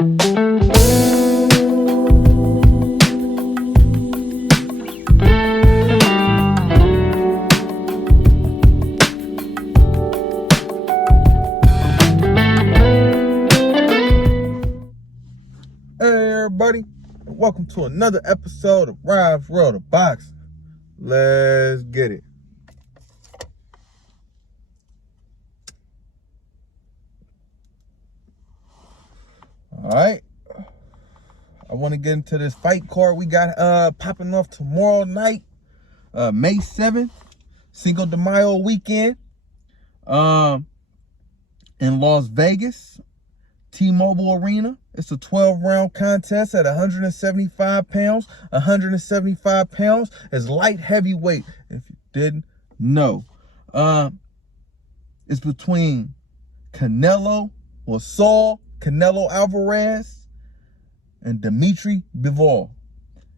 Everybody, and welcome to another episode of Ryan's World of Boxing. Let's get it. All right, I want to get into this fight card we got popping off tomorrow night, May 7th, Cinco de Mayo weekend, in Las Vegas, T-Mobile Arena. It's a 12-round contest at 175 pounds. 175 pounds is light heavyweight, if you didn't know. It's between Saul, Canelo Alvarez, and Dmitry Bivol.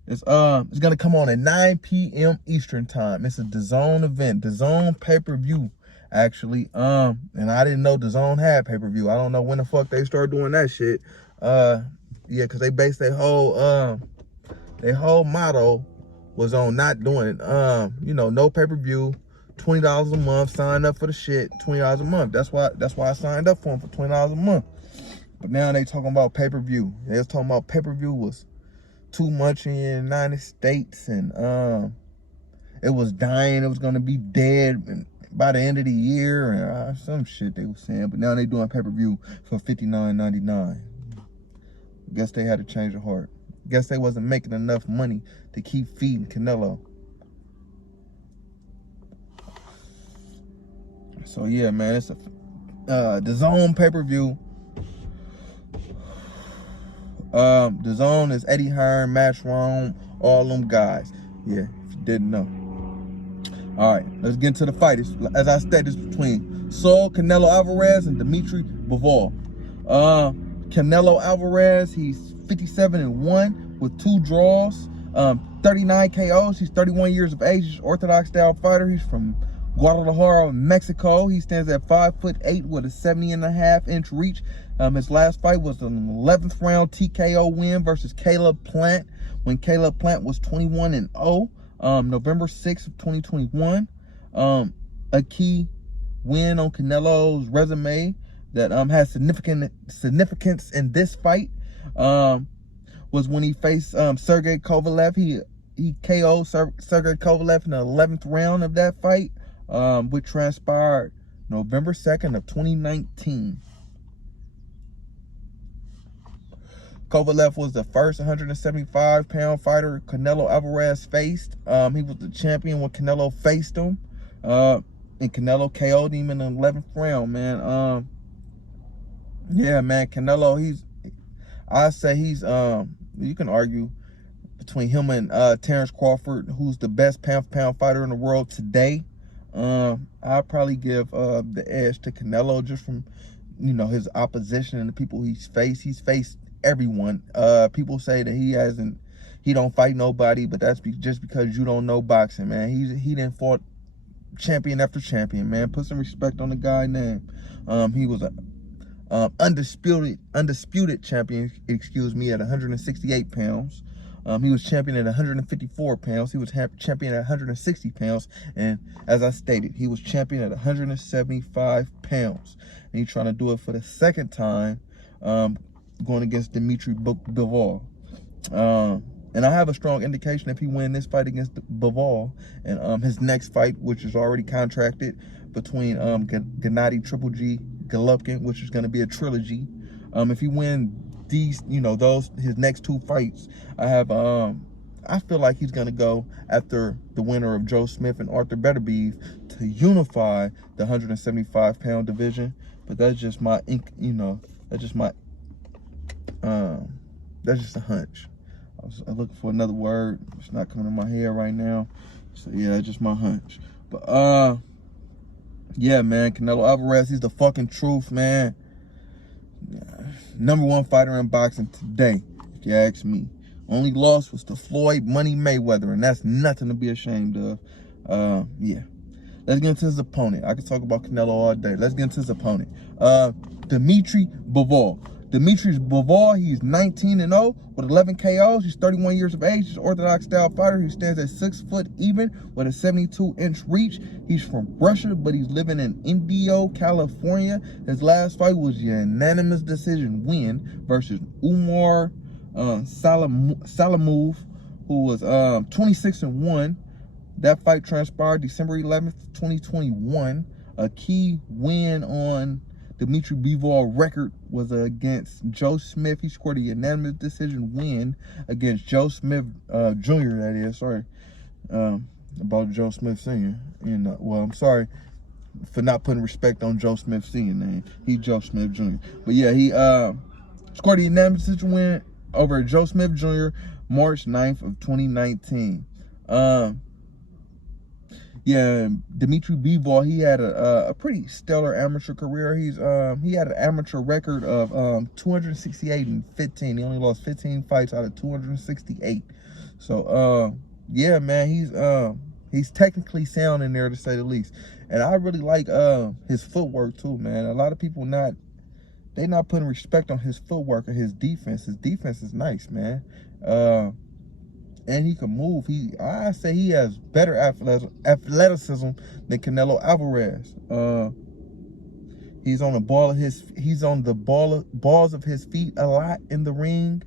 It's gonna come on at 9 p.m. Eastern time. It's a DAZN event, DAZN pay-per-view. Actually, and I didn't know DAZN had pay-per-view. I don't know when the fuck they started doing that shit. Yeah, because they based their whole motto was on not doing it. No pay-per-view, $20 a month, sign up for the shit, $20 a month. That's why I signed up for them, for $20 a month. But now they talking about pay-per-view. They was talking about pay-per-view was too much in the United States, and it was dying, it was gonna be dead and by the end of the year, and some shit they were saying. But now they doing pay-per-view for $59.99. Guess they had to change their heart. Guess they wasn't making enough money to keep feeding Canelo. So yeah, man, it's a DAZN pay-per-view. DAZN is Eddie Hearn, Match Rome, all them guys. Yeah, if you didn't know. All right, let's get into the fight. As I said, it's between Saul, Canelo Alvarez, and Dmitry Bivol. Canelo Alvarez, he's 57-1 with 2 draws, 39 KOs. He's 31 years of age. He's an orthodox style fighter. He's from Guadalajara, Mexico. He stands at 5'8" with a 70.5-inch reach. His last fight was an 11th round TKO win versus Caleb Plant, when Caleb Plant was 21-0. November 6th of 2021. A key win on Canelo's resume that has significance in this fight was when he faced Sergey Kovalev. He KO'd Sergey Kovalev in the 11th round of that fight, which transpired November 2nd of 2019. Kovalev was the first 175-pound fighter Canelo Alvarez faced. He was the champion when Canelo faced him. And Canelo KO'd him in the 11th round, man. Yeah, man, Canelo, you can argue between him and Terrence Crawford, who's the best pound-for-pound fighter in the world today. I'd probably give the edge to Canelo just from, his opposition and the people he's faced. He's faced everyone. People say that he don't fight nobody, but that's just because you don't know boxing, man. He done fought champion after champion, man. Put some respect on the guy's name. He was a undisputed champion, at 168 pounds. He was champion at 154 pounds. He was champion at 160 pounds. And as I stated, he was champion at 175 pounds. And he's trying to do it for the second time, going against Dmitry Bivol. And I have a strong indication if he wins this fight against Bivol, and his next fight, which is already contracted between Gennady Triple G Golovkin, which is going to be a trilogy. If he wins these, his next 2 fights, I feel like he's going to go after the winner of Joe Smith and Arthur Beterbiev to unify the 175-pound division. But that's just my, that's just a hunch. I'm looking for another word. It's not coming to my head right now. So yeah, that's just my hunch. But yeah, man, Canelo Alvarez, he's the fucking truth, man. #1 fighter in boxing today, if you ask me. Only loss was to Floyd Money Mayweather, and that's nothing to be ashamed of. Yeah. Let's get into his opponent. I can talk about Canelo all day. Let's get into his opponent. Dmitry Bivol. Dmitry Bivol, he's 19-0 with 11 KOs. He's 31 years of age. He's an orthodox style fighter who stands at 6 foot even with a 72-inch reach. He's from Russia, but he's living in Indio, California. His last fight was a unanimous decision win versus Umar Salamov, who was 26-1. That fight transpired December 11th, 2021. A key win on Dmitry Bivol record was against Joe Smith. He scored a unanimous decision win against Joe Smith Jr. That is, sorry about Joe Smith Sr. And well, I'm sorry for not putting respect on Joe Smith Sr. name. He's Joe Smith Jr. But yeah, he scored a unanimous decision win over Joe Smith Jr. March 9th of 2019. Yeah, Dmitry Bivol, he had a pretty stellar amateur career. He had an amateur record of 268-15. He only lost 15 fights out of 268. So yeah, man, he's technically sound in there, to say the least. And I really like his footwork too, man. A lot of people not putting respect on his footwork or his defense. His defense is nice, man. And he can move. I say he has better athleticism than Canelo Alvarez. He's on the balls of his feet a lot in the ring.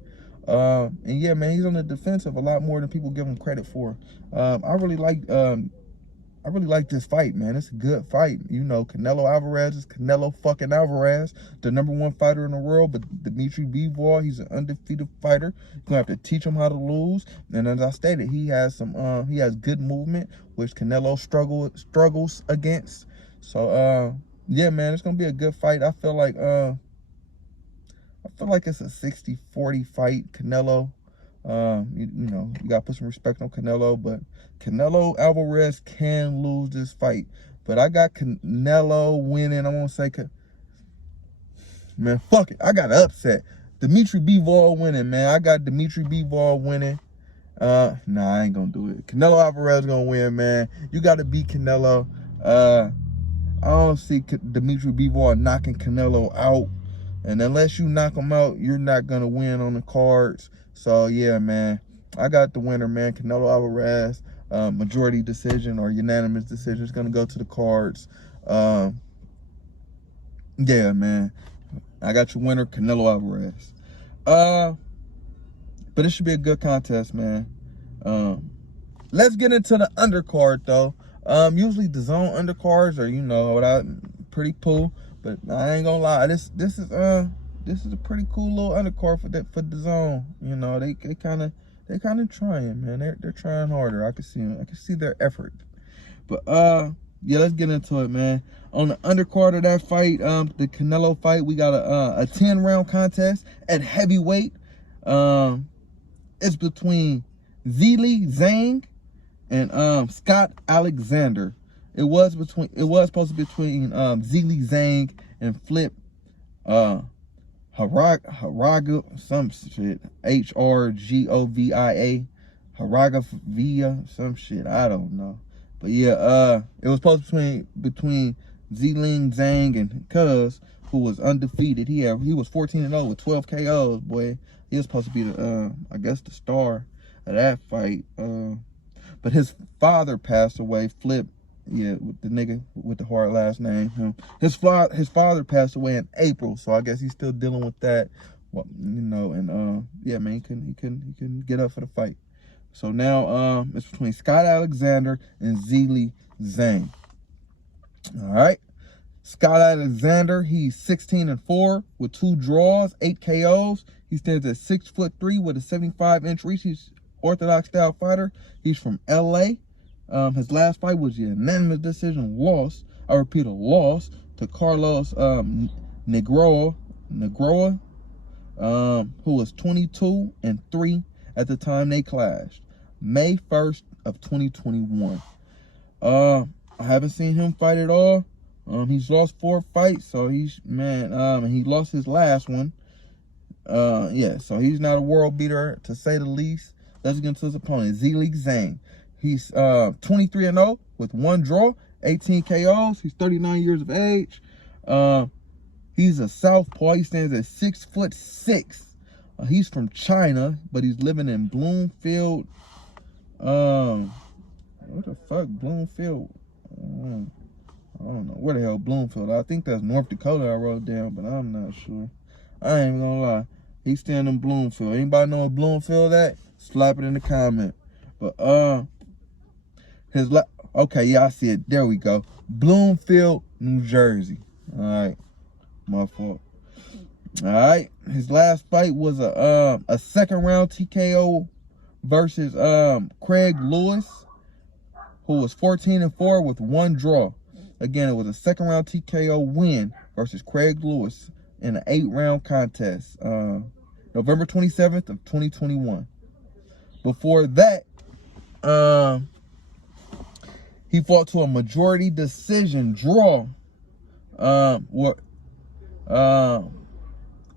And yeah, man, he's on the defensive a lot more than people give him credit for. I really like this fight, man. It's a good fight. You know, Canelo Alvarez is Canelo fucking Alvarez, the #1 fighter in the world. But Dmitry Bivol, he's an undefeated fighter. You're gonna have to teach him how to lose. And as I stated, he has good movement, which Canelo struggles against. So yeah, man, it's gonna be a good fight. I feel like it's a 60-40 fight. Canelo. You know, you gotta put some respect on Canelo, but Canelo Alvarez can lose this fight. But I got Canelo winning. I won't say, man, fuck it. I got upset. Dmitry Bivol winning, man. I got Dmitry Bivol winning. Nah, I ain't gonna do it. Canelo Alvarez gonna win, man. You gotta beat Canelo. I don't see Dmitry Bivol knocking Canelo out. And unless you knock him out, you're not gonna win on the cards. So yeah, man, I got the winner, man. Canelo Alvarez, majority decision or unanimous decision is gonna go to the cards. Yeah, man, I got your winner, Canelo Alvarez. But it should be a good contest, man. Let's get into the undercard though. Usually the DAZN undercards are, you know, pretty cool, but I ain't gonna lie, this is a pretty cool little undercard for DAZN. You know, they kind of trying, man. They're trying harder. I can see their effort. But yeah, let's get into it, man. On the undercard of that fight, the Canelo fight, we got a 10-round contest at heavyweight. It's between Zhilei Zhang and Scott Alexander. It was supposed to be between Zhilei Zhang and Flip Haraga, some shit, Hrgovia, Haragavia, some shit, I don't know. But yeah, it was supposed to be between Zhilei Zhang and Cuz, who was undefeated. He was 14-0 with 12 KOs, boy. He was supposed to be the I guess the star of that fight. But his father passed away, Flip. Yeah, with the nigga with the hard last name. His father passed away in April, so I guess he's still dealing with that. Well, you know, and yeah, man, he couldn't get up for the fight. So now it's between Scott Alexander and Zhilei Zhang. All right, Scott Alexander, he's 16-4 with 2 draws, 8 KOs. He stands at 6'3" with a 75-inch reach. He's orthodox style fighter. He's from LA. His last fight was a unanimous decision loss. I repeat, a loss to Carlos Negroa, who was 22-3 at the time they clashed, May 1st of 2021. I haven't seen him fight at all. He's lost 4 fights, so he's, man, and he lost his last one. Yeah, so he's not a world beater, to say the least. Let's get into his opponent, Zhilei Zhang. He's 23-0 with 1 draw, 18 KOs. He's 39 years of age. He's a southpaw. He stands at 6'6". He's from China, but he's living in Bloomfield. What the fuck, Bloomfield? I don't know where the hell Bloomfield. I think that's North Dakota. I wrote down, but I'm not sure. I ain't even gonna lie. He's staying in Bloomfield. Anybody know where Bloomfield at? Slap it in the comment. But okay, yeah, I see it. There we go. Bloomfield, New Jersey. All right, my fault. All right, his last fight was a second round TKO versus Craig Lewis, who was 14-4 with 1 draw. Again, it was a second round TKO win versus Craig Lewis in an 8-round contest, November 27th of 2021. Before that, he fought to a majority decision draw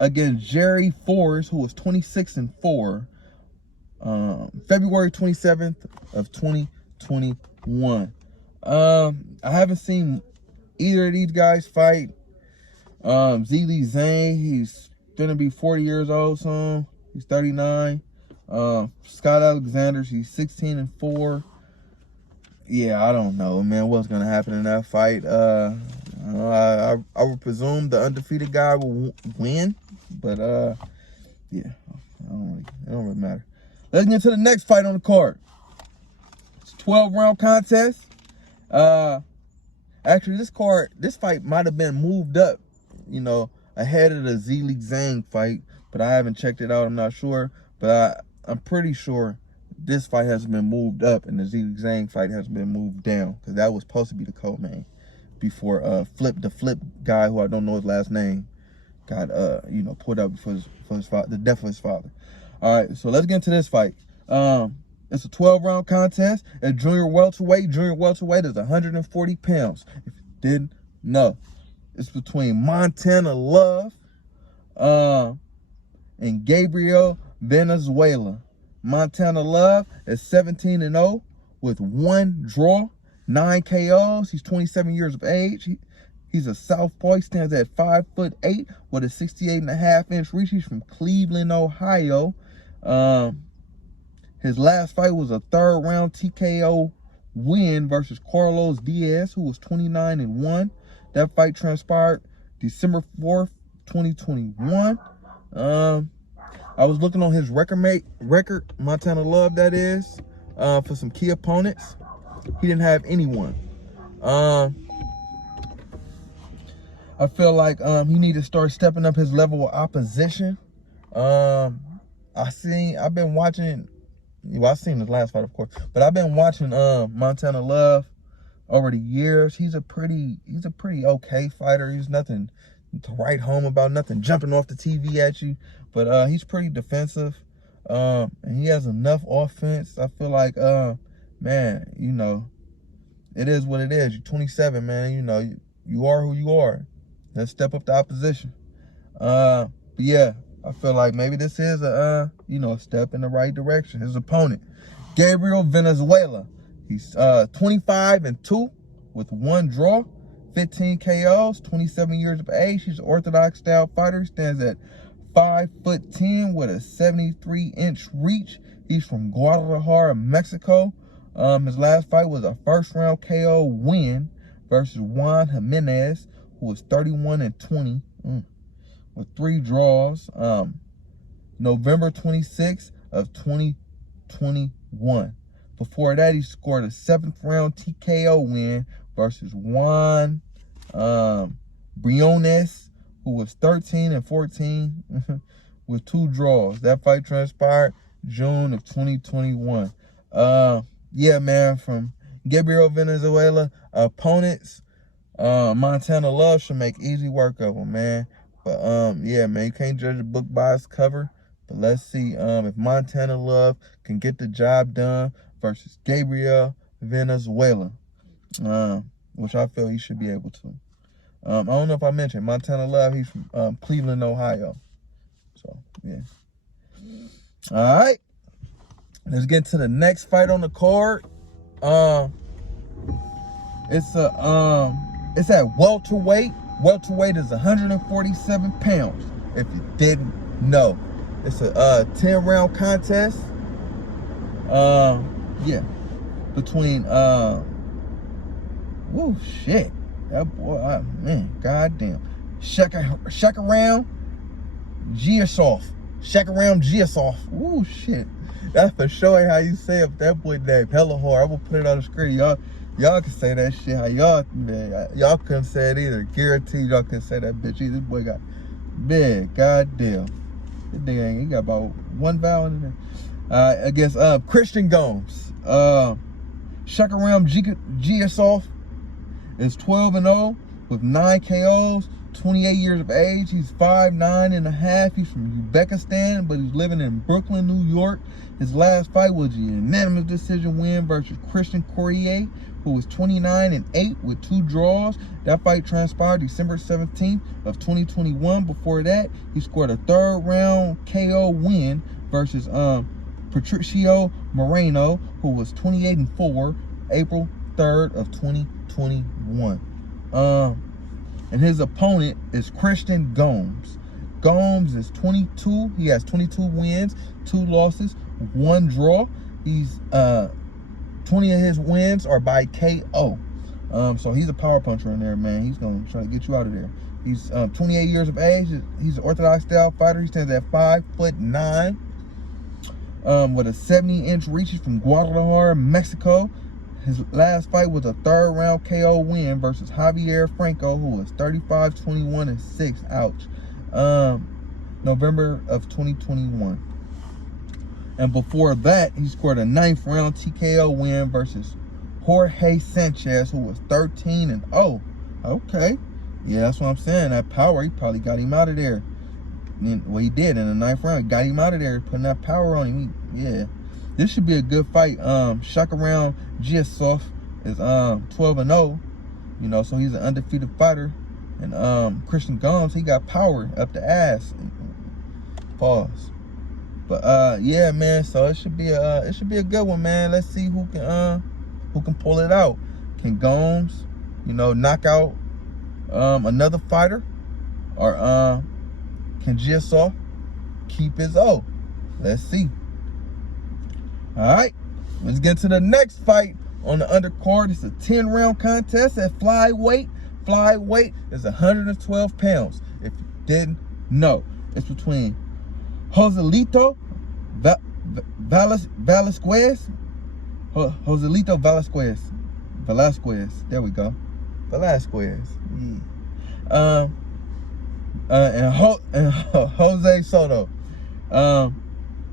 against Jerry Forrest, who was 26-4, February 27th of 2021. I haven't seen either of these guys fight. Zhilei Zhang, he's gonna be 40 years old soon. He's 39. Scott Alexander, he's 16-4. Yeah, I don't know, man, what's gonna happen in that fight. I would presume the undefeated guy will win, but yeah, it don't really matter. Let's get to the next fight on the card. It's a 12-round contest. Actually, this fight might have been moved up, you know, ahead of the Zhilei Zhang fight, but I haven't checked it out. I'm not sure, but I'm pretty sure this fight has been moved up and the Zhilei Zhang fight has been moved down, because that was supposed to be the co-main before the flip guy, who I don't know his last name, got you know, pulled up for his father, the death of his father. All right, so let's get into this fight. It's a 12-round contest at junior welterweight. Junior welterweight is 140 pounds. If you didn't know, it's between Montana Love and Gabriel Venezuela. Montana Love is 17-0 with 1 draw, 9 KOs. He's 27 years of age. He's a southpaw. He stands at 5'8" with a 68.5-inch reach. He's from Cleveland, Ohio. His last fight was a 3rd round TKO win versus Carlos Diaz, who was 29-1. That fight transpired December 4th, 2021. I was looking on his record, Montana Love, that is, for some key opponents. He didn't have anyone. I feel like he need to start stepping up his level of opposition. I've been watching. Well, I've seen his last fight, of course, but I've been watching Montana Love over the years. He's a pretty okay fighter. He's nothing to write home about, nothing jumping off the TV at you, but he's pretty defensive, and he has enough offense. I feel like, man, you know, it is what it is. You're 27, man. You know, you are who you are. Let's step up the opposition. But yeah, I feel like maybe this is a step in the right direction. His opponent, Gabriel Venezuela, he's 25-2 with 1 draw, 15 KOs, 27 years of age. He's an orthodox style fighter. He stands at 5'10" with a 73-inch reach. He's from Guadalajara, Mexico. His last fight was a 1st round KO win versus Juan Jimenez, who was 31-20 with 3 draws. November 26th of 2021. Before that, he scored a 7th round TKO win versus Juan Briones, who was 13-14 with 2 draws. That fight transpired June of 2021. Yeah, man, from Gabriel Venezuela, opponents, Montana Love should make easy work of him, man. But yeah, man, you can't judge a book by its cover. But let's see if Montana Love can get the job done versus Gabriel Venezuela, which I feel he should be able to. I don't know if I mentioned Montana Love. He's from Cleveland, Ohio. So yeah. All right, let's get to the next fight on the card. It's at welterweight. Welterweight is 147 pounds, if you didn't know. It's a 10-round contest. Yeah, between whoa, shit, that boy, man, goddamn, Shakaram Giasov. Ooh, shit, that's for sure how you say it. That boy name hella hard. I'm gonna put it on the screen. Y'all can say that shit how y'all couldn't say it either. Guarantee y'all couldn't say that bitch either. This boy got big, goddamn. This nigga, he got about one vowel in there. Against Christian Gomes. Shakaram Giasov is 12-0 with 9 KOs, 28 years of age. He's 5'9.5". He's from Uzbekistan, but he's living in Brooklyn, New York. His last fight was a unanimous decision win versus Christian Courier, who was 29-8 with 2 draws. That fight transpired December 17th of 2021. Before that, he scored a 3rd-round KO win versus Patricio Moreno, who was 28-4, April 3rd of 2021. And his opponent is Christian Gomes. Gomes is 22. He has 22 wins, 2 losses, 1 draw. He's 20 of his wins are by KO. So he's a power puncher in there, man. He's gonna try to get you out of there. He's 28 years of age. He's an orthodox style fighter. He stands at 5'9", with a 70-inch reach. He's from Guadalajara, Mexico. His last fight was a 3rd-round KO win versus Javier Franco, who was 35-21-6. Ouch. November of 2021. And before that, he scored a 9th-round TKO win versus Jorge Sanchez, who was 13-0. Okay. Yeah, that's what I'm saying. That power, he probably got him out of there. Well, he did in the 9th round. He got him out of there, putting that power on him. Yeah. This should be a good fight. Shakaram Giasov is 12-0. You know, so he's an undefeated fighter. And Christian Gomes, he got power up the ass. Pause. But yeah, man. So it should be a good one, man. Let's see who can pull it out. Can Gomes, you know, knock out another fighter, or can Giasov keep his O? Let's see. All right, let's get to the next fight on the undercard. It's a 10-round contest at flyweight. Flyweight is 112 pounds. If you didn't know, it's between Joselito Velasquez. Joselito Velasquez. There we go. Velasquez. Yeah. And Jose Soto.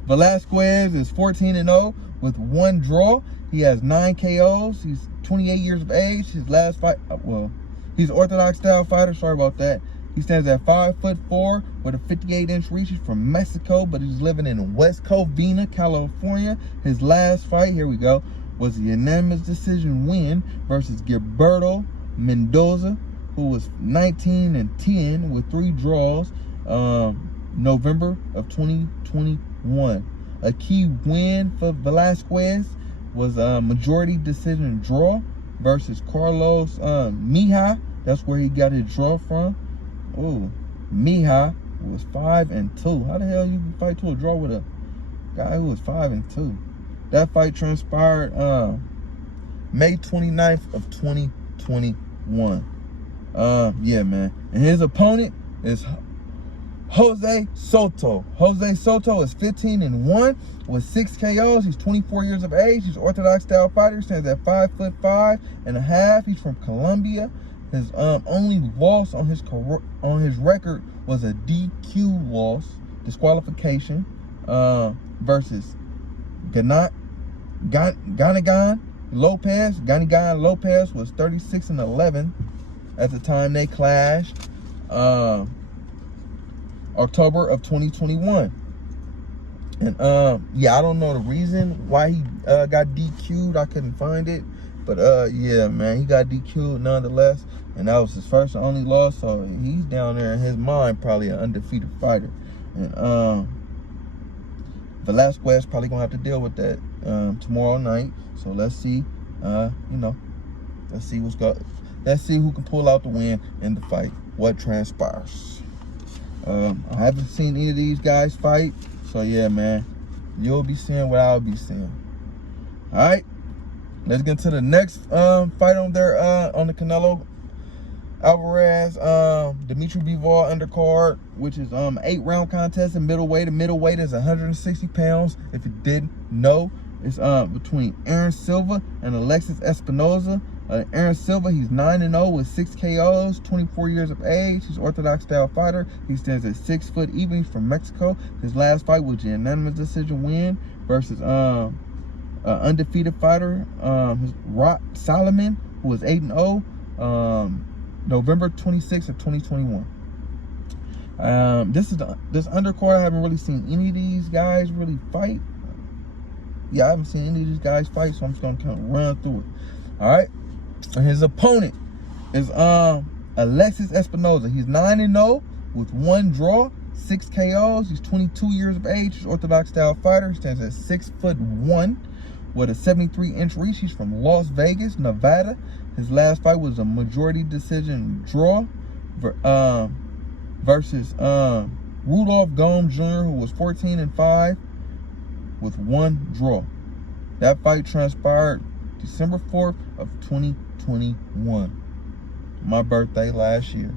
Velasquez is 14-0 with 1 draw. He has 9 KOs. He's 28 years of age. His last fight, well, he's an orthodox style fighter. Sorry about that. He stands at 5'4" with a 58-inch reach. He's from Mexico, but he's living in West Covina, California. His last fight, here we go, was a unanimous decision win versus Gilberto Mendoza, who was 19-10 with 3 draws. November of 2021. A key win for Velasquez was a majority decision draw versus Carlos Mija. That's where he got his draw from. Oh, Mija was 5-2. How the hell you can fight to a draw with a guy who was 5-2? That fight transpired May 29th of 2021. Yeah, man. And his opponent is Jose Soto. Jose Soto is 15-1 with 6 KOs. He's 24 years of age. He's an orthodox style fighter. He stands at 5'5.5". He's from Colombia. His only loss on his record was a DQ loss, disqualification, versus Ganigan Lopez. Ganigan Lopez was 36-11 at the time they clashed. October of 2021. And yeah, I don't know the reason why he got DQ'd. I couldn't find it, but yeah, man, he got DQ'd nonetheless, and that was his first and only loss. So he's down there in his mind probably an undefeated fighter. And Velasquez probably gonna have to deal with that tomorrow night. So let's see. You know, let's see what's got. Let's see who can pull out the win in the fight. what transpires. I haven't seen any of these guys fight, so yeah, man, you'll be seeing what I'll be seeing. All right, let's get to the next fight on there on the Canelo Alvarez Dmitry Bivol undercard, which is 8-round contest in middleweight. The middleweight is 160 pounds. If you didn't know, it's between Aaron Silva and Alexis Espinoza. Aaron Silva, he's 9-0 with 6 KOs, 24 years of age. He's Orthodox style fighter. He stands at 6 foot even. He's from Mexico. His last fight was a unanimous decision win versus undefeated fighter Rock Solomon, who was 8-0, November 26th of 2021. This undercard. I haven't really seen any of these guys really fight. Yeah, I haven't seen any of these guys fight, so I'm just gonna kind of run through it. All right. And his opponent is Alexis Espinoza. He's 9-0 with 1 draw, 6 KOs. He's 22 years of age. He's Orthodox style fighter. He stands at 6'1" with a 73-inch reach. He's from Las Vegas, Nevada. His last fight was a majority decision draw versus Rudolph Gomes Jr., who was 14-5 with 1 draw. That fight transpired December 4th of 2021. My birthday last year.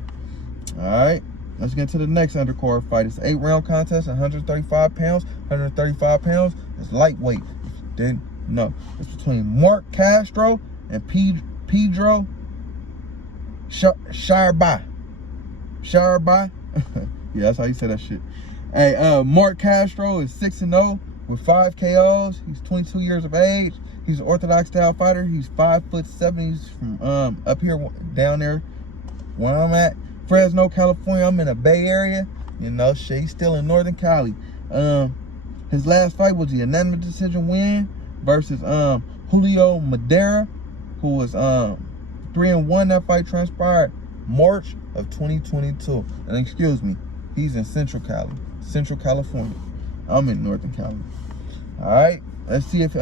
All right, let's get to the next undercard fight. It's an 8-round contest, 135 pounds. 135 pounds is lightweight. If you didn't know, it's between Mark Castro and Pedro Sharba. Yeah, that's how you say that shit. Hey, Mark Castro is 6-0 with 5 KOs. He's 22 years of age. He's an Orthodox style fighter. He's 5'7". He's from up here, down there where I'm at, Fresno, California. I'm in the Bay Area. You know, shit, he's still in Northern Cali. His last fight was a unanimous decision win versus Julio Madera, who was 3-1. That fight transpired March of 2022. And excuse me, he's in Central California. I'm in Northern Cali. All right, let's see if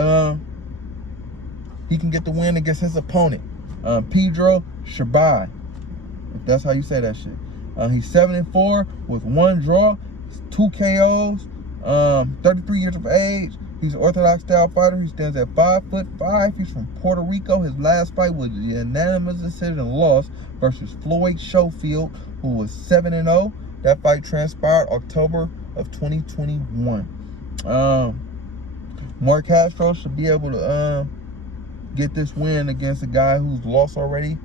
he can get the win against his opponent, Pedro Sharba, if that's how you say that shit. He's 7-4 with 1 draw, 2 KOs, 33 years of age. He's an Orthodox style fighter. He stands at 5'5". He's from Puerto Rico. His last fight was a unanimous decision loss versus Floyd Schofield, who was 7-0. That fight transpired October of 2021. Mark Castro should be able to get this win against a guy who's lost already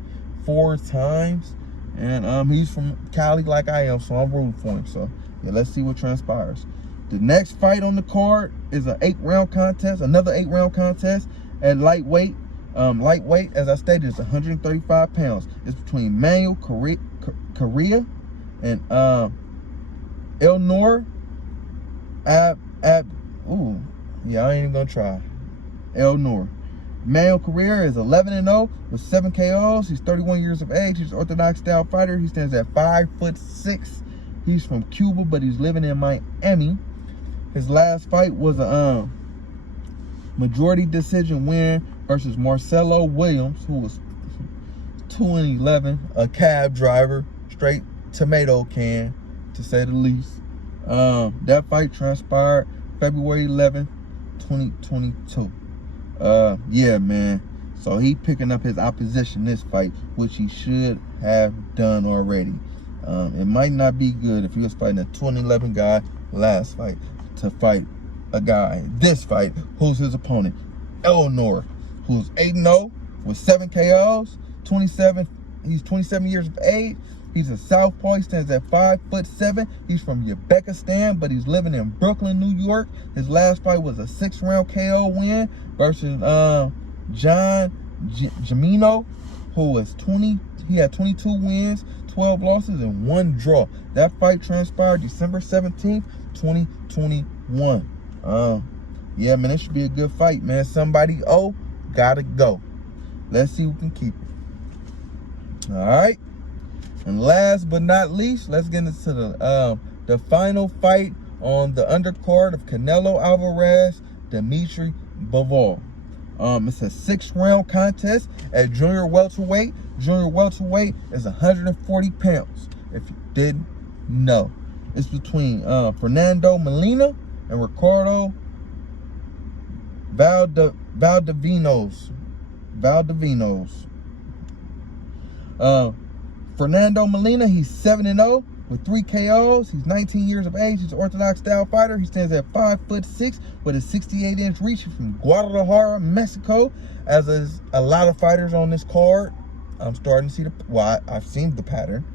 4 times. And he's from Cali like I am, so I'm rooting for him. So yeah, let's see what transpires. The next fight on the card is an 8-round contest, another 8-round contest at lightweight. Lightweight, as I stated, is 135 pounds. It's between Manuel Correa and Elnor ooh, yeah, I ain't even gonna try. Elnor. Manuel Correa is 11-0 with 7 KOs. He's 31 years of age. He's an Orthodox style fighter. He stands at 5'6". He's from Cuba, but he's living in Miami. His last fight was a majority decision win versus Marcelo Williams, who was 2-11, a cab driver, straight tomato can, to say the least. That fight transpired February 11th, 2022. Yeah, man. So he picking up his opposition this fight, which he should have done already. It might not be good if he was fighting a 2011 guy last fight to fight a guy this fight who's his opponent, Elnor, who's 8-0 with 7 KOs, 27. He's 27 years of age. He's a southpaw. He stands at 5'7". He's from Uzbekistan, but he's living in Brooklyn, New York. His last fight was a 6-round KO win versus John Jamino, who was 20. He had 22 wins, 12 losses, and 1 draw. That fight transpired December 17th, 2021. Yeah, man, it should be a good fight, man. Somebody gotta go. Let's see who can keep it. All right. And last but not least, let's get into the final fight on the undercard of Canelo Alvarez, Dmitry Bivol. It's a 6-round contest at junior welterweight. Junior welterweight is 140 pounds. if you didn't know. It's between Fernando Molina and Ricardo Valdivinos. Fernando Molina, he's 7-0 with 3 KOs. He's 19 years of age. He's an orthodox style fighter. He stands at 5'6" with a 68-inch reach. He's from Guadalajara, Mexico. As is a lot of fighters on this card, I'm starting to see I've seen the pattern.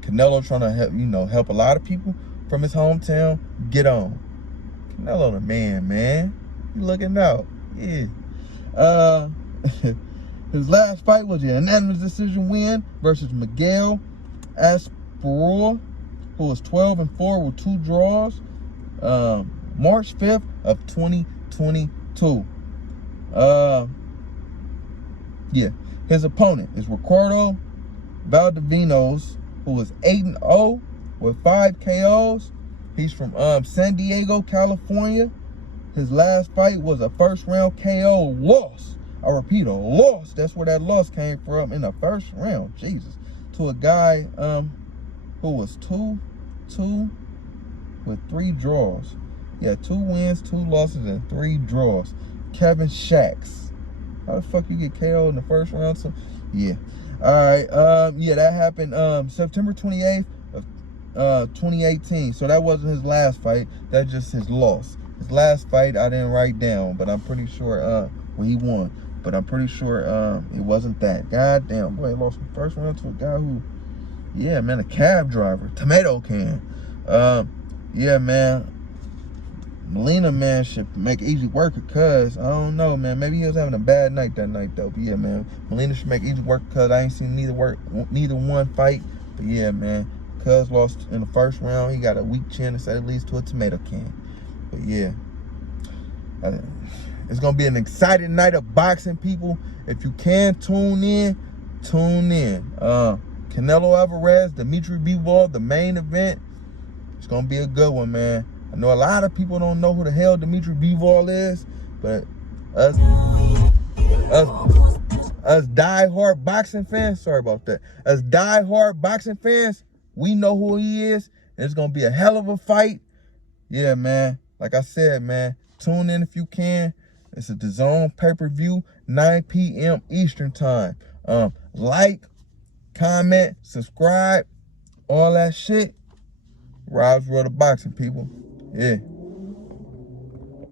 Canelo trying to help a lot of people from his hometown get on. Canelo the man. He looking out. Yeah. His last fight was a unanimous decision win versus Miguel Asprilla, who was 12-4 with 2 draws. March 5th of 2022. Yeah. His opponent is Ricardo Valdivinos, who was 8-0 with 5 KOs. He's from San Diego, California. His last fight was a first-round KO loss. I repeat, a loss. That's where that loss came from, in the first round. Jesus. To a guy who was 2-2 with 3 draws. Yeah, 2 wins, 2 losses, and 3 draws. Kevin Shacks. How the fuck you get KO in the first round? So, yeah. All right. Yeah, that happened September 28th of 2018. So that wasn't his last fight. That's just his loss. His last fight I didn't write down, but I'm pretty sure he won. But I'm pretty sure it wasn't that. God damn, boy, he lost the first round to a guy who, yeah, man, a cab driver, tomato can. Yeah, man. Molina, man, should make easy work because, I don't know, man. Maybe he was having a bad night that night, though. But, yeah, man, Molina should make easy work because I ain't seen neither one fight. But, yeah, man, Cuz lost in the first round. He got a weak chin, to say the least, to a tomato can. But, yeah. It's going to be an exciting night of boxing, people. If you can, tune in. Canelo Alvarez, Dmitry Bivol, the main event. It's going to be a good one, man. I know a lot of people don't know who the hell Dmitry Bivol is, but us die-hard boxing fans, sorry about that. Us die-hard boxing fans, we know who he is. And it's going to be a hell of a fight. Yeah, man. Like I said, man, tune in if you can. It's a DAZN pay-per-view, 9 p.m. Eastern time. Like, comment, subscribe, all that shit. Rob's World of Boxing, people. Yeah.